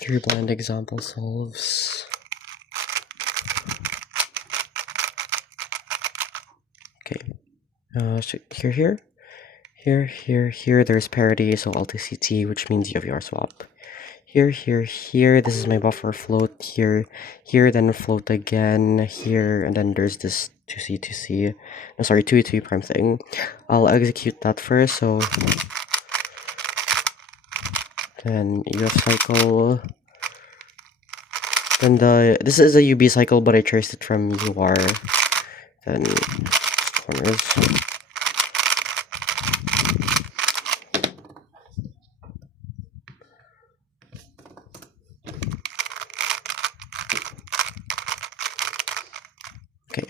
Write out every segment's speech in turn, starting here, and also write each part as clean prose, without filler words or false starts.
3 blind example solves. Okay, so here, there's parity, so LTCT, which means UFR swap. Here, this is my buffer float, here, then float again, here, and then there's this 2C, no, sorry, 2E prime thing. I'll execute that first, so then UF cycle, then this is a UB cycle, but I traced it from UR, then corners. Okay,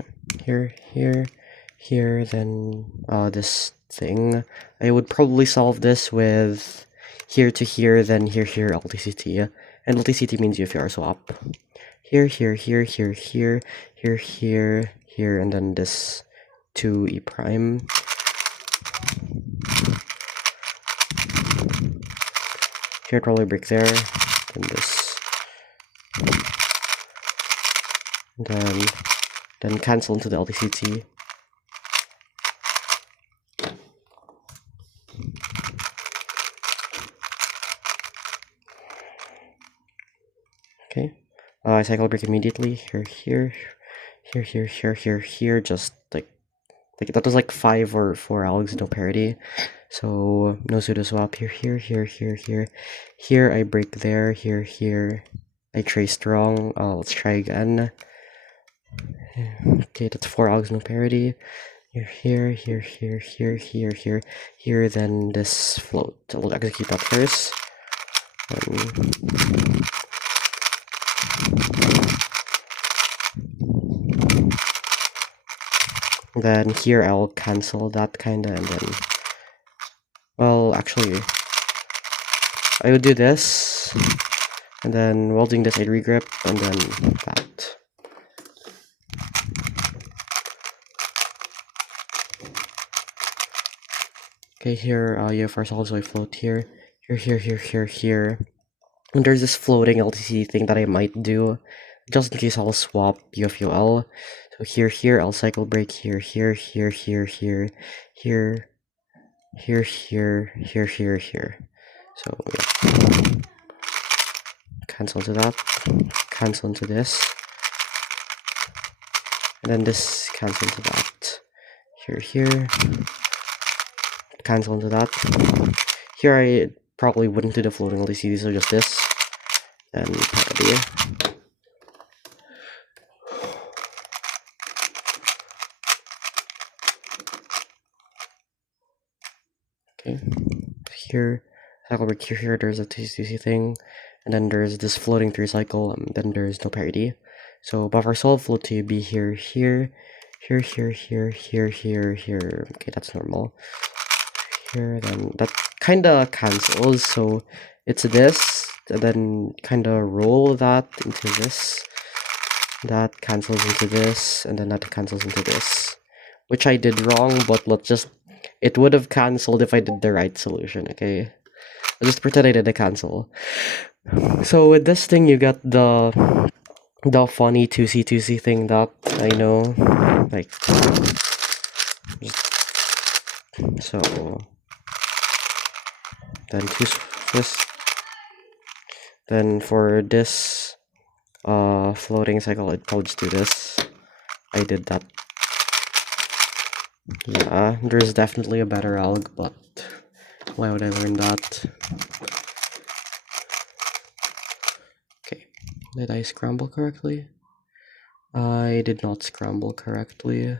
here, then this thing. I would probably solve this with here to here, then here, LTCT. And LTCT means UFR swap. Here, and then this 2E prime. Here, probably break there, then this. Then cancel into the LTCT. Okay, I cycle break immediately. Here, just like that was like 5 or 4 algs, no parity. So no pseudo swap. Here I break there. Here I traced wrong. Let's try again. Okay, that's 4 algs, no parity. Here, then this float. I'll execute that first. Then here I'll cancel that kinda, and then, well, actually, I would do this, and then while doing this I'd regrip, and then that. Okay, here, UFR solve, so I float here, and there's this floating LTC thing that I might do, just in case I'll swap UFUL. So here, I'll cycle break here, here, so yeah. Cancel into that, cancel into this, and then this cancel into that. Here, cancel into that. Here I probably wouldn't do the floating LTC, so just this, and parity. Okay, here, cycle break here, there's a TCC thing, and then there's this floating 3 cycle, and then there's no parity. So buffer solve float to be here. Okay, that's normal. Here, then that kinda cancels, so it's this, and then kinda roll that into this. That cancels into this, and then that cancels into this. Which I did wrong, but let's just... It would have cancelled if I did the right solution, okay? I'll just pretend I did a cancel. So with this thing, you got the funny 2C thing that I know, like, so then this, then for this floating cycle, I'd probably just do this. I did that. Yeah, there's definitely a better alg, but why would I learn that? Okay, did I scramble correctly? I did not scramble correctly.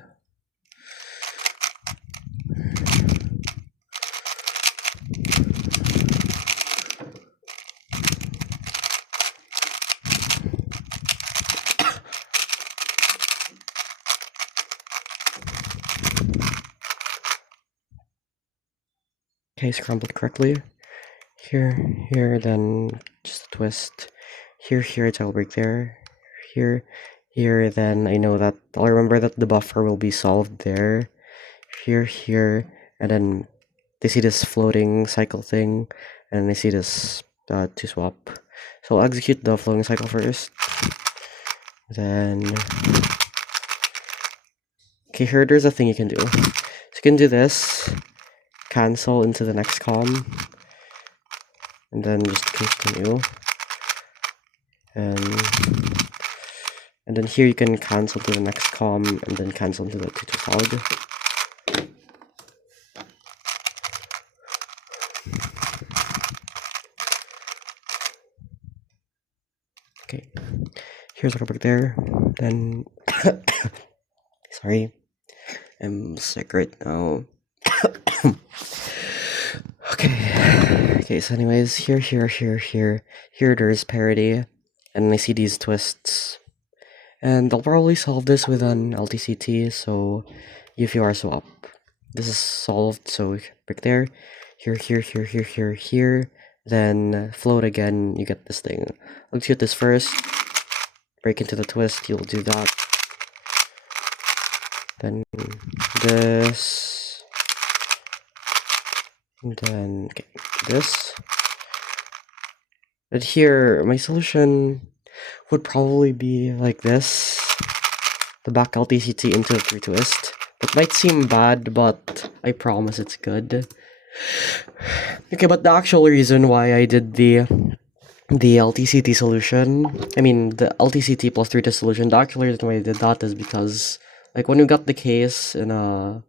Okay, scrambled correctly. Here, then just a twist. Here, it's I'll break there. Here, then I know that I'll remember that the buffer will be solved there. Here, and then they see this floating cycle thing, and they see this 2 swap. So I'll execute the floating cycle first. Then, okay, here there's a thing you can do. So you can do this, cancel into the next com, and then just continue. And then here you can cancel to the next com, and then cancel into the tutu solid. Okay, here's a rubber there. Then, sorry, I'm sick right now. Okay, so anyways, here there's parity, and I see these twists. And I'll probably solve this with an LTCT, so if you are so up. This is solved, so break there. Here. Then float again, you get this thing. Let's get this first. Break into the twist, you'll do that. Then this. And then okay, this. But here, my solution would probably be like this. The back LTCT into the 3 twist. It might seem bad, but I promise it's good. Okay, but the actual reason why I did the LTCT solution, I mean the LTCT plus 3 twist solution, the actual reason why I did that is because, like, when we got the case in a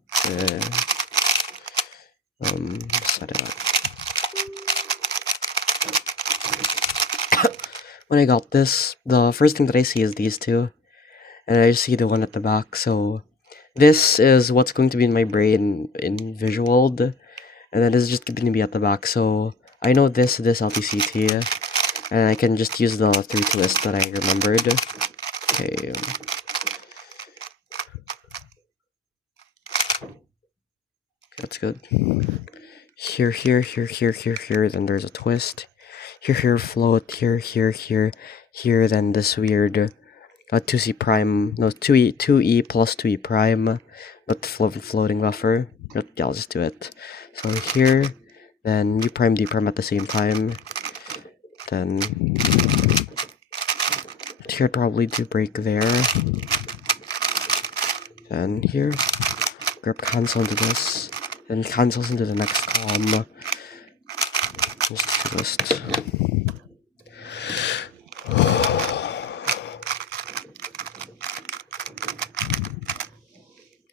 when I got this, the first thing that I see is these two, and I just see the one at the back. So this is what's going to be in my brain in Visualed, and then this is just going to be at the back. So I know this LTCT, and I can just use the 3 twist that I remembered. Okay. That's good. Here, then there's a twist. Here, float, here, then this weird 2C prime, no, 2E plus 2E prime, but floating buffer. But yeah, I'll just do it. So here, then U prime, D prime at the same time. Then here, probably do break there. Then here, grab cancel into this. Then cancels into the next com. Just twist.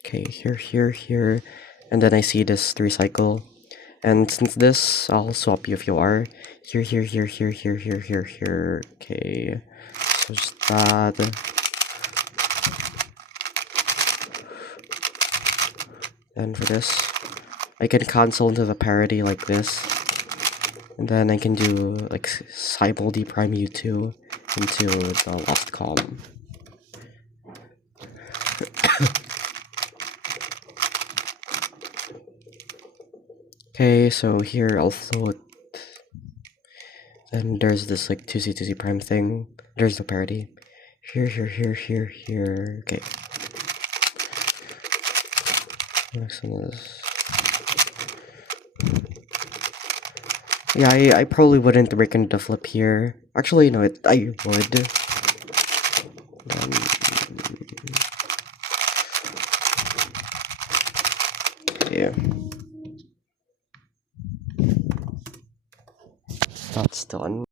Okay, here, and then I see this 3 cycle. And since this, I'll swap you if you are. Here. Okay, so just that. And for this, I can cancel into the parity like this. And then I can do like Cybele D prime U2 into the last column. Okay, so here I'll float. Then there's this like 2C prime thing. There's no parity. Here. Okay. Next one is. Yeah, I probably wouldn't break into the flip here. Actually, no, I would. Yeah. That's done.